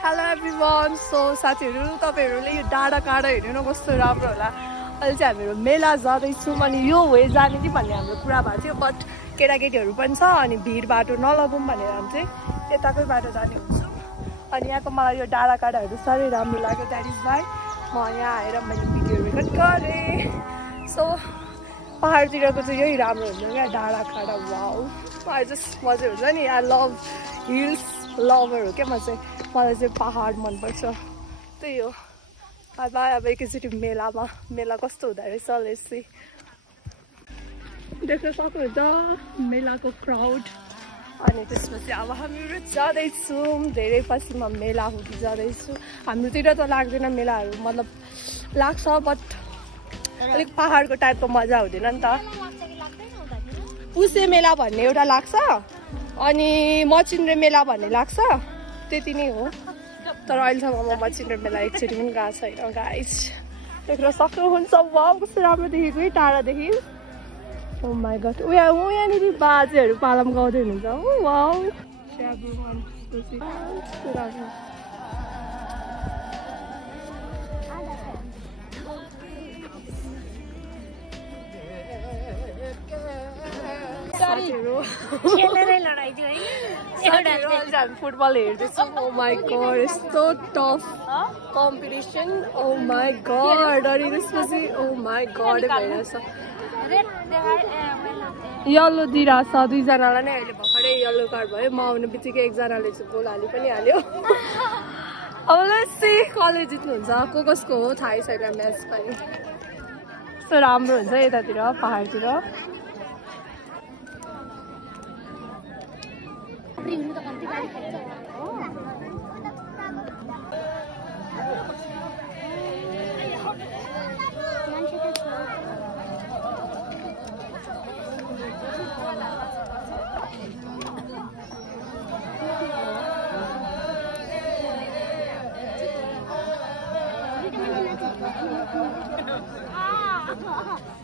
Hello everyone. So साथीहरू, तपाईहरूले यो डाँडा काँडा हेर्नु न कस्तो राम्रो होला। अहिले चाहिँ हामीहरू मेला जाँदैछौँ अनि यो वे जाने कि भन्ने हाम्रो कुरा भएको थियो, बट केटाकेटीहरू पनि छ अनि भिड बाटो नलगौँ भनेर हामी चाहिँ यताकै बाटो जाने हुन्छौँ। अनि यहाँको मलाई यो डाँडा काँडाहरू साह्रै राम्रो लाग्यो, द्याट इज वाइ म यहाँ आएर मैले भिडियो रेकर्ड गरेँ। सो पहाडतिरको चाहिँ यही राम्रो हुन्छ क्या, डाँडा काँडा। वाउ, मलाई जस्ट मजा हुन्छ नि। आई लभ हिल्स लभर हो क्या म चाहिँ, मलाई चाहिँ पहाड मनपर्छ। त्यही हो। अब एकैचोटि मेला कस्तो हुँदो रहेछ लेट्स देख्न सक्नुहुन्छ मेलाको क्राउड। अनि त्यसपछि अब हामीहरू जाँदैछौँ, धेरै पछिमा मेला हुँदै जाँदैछु। हाम्रोतिर त लाग्दैन मेलाहरू, मतलब लाग्छ बट अलिक पहाडको टाइपको मजा हुँदैन नि त। पुसे मेला भन्ने एउटा लाग्छ अनि मचिन्द्रे मेला भन्ने लाग्छ, त्यति नै हो। तर अहिलेसम्म म मचिन्द्रे मेला एकचोटि पनि गएको छैन गाइस। देख्न सक्नुहुन्छ वाउ कस्तो राम्रो देखेको है टाढादेखि। ओ माई गड, यहाँनिर बाजेहरू पालाम गाउँदै हुनुहुन्छ। वाउ फुटबल हेर्दैछौँ। ओ माई गड, यस्तो tough competition. Oh my god, अनि त्यसपछि ओ माई गड भइरहेछ। यल्लो दिइरहेछ दुईजनालाई नै। अहिले भर्खरै यल्लो कार्ड भयो। म आउने बित्तिकै एकजनाले चाहिँ गोल हाली पनि हाल्यो। अब लेट्स कसले जित्नुहुन्छ, कसको हो थाहै छैन म्याच पनि। यस्तो राम्रो हुन्छ यतातिर पहाडतिर।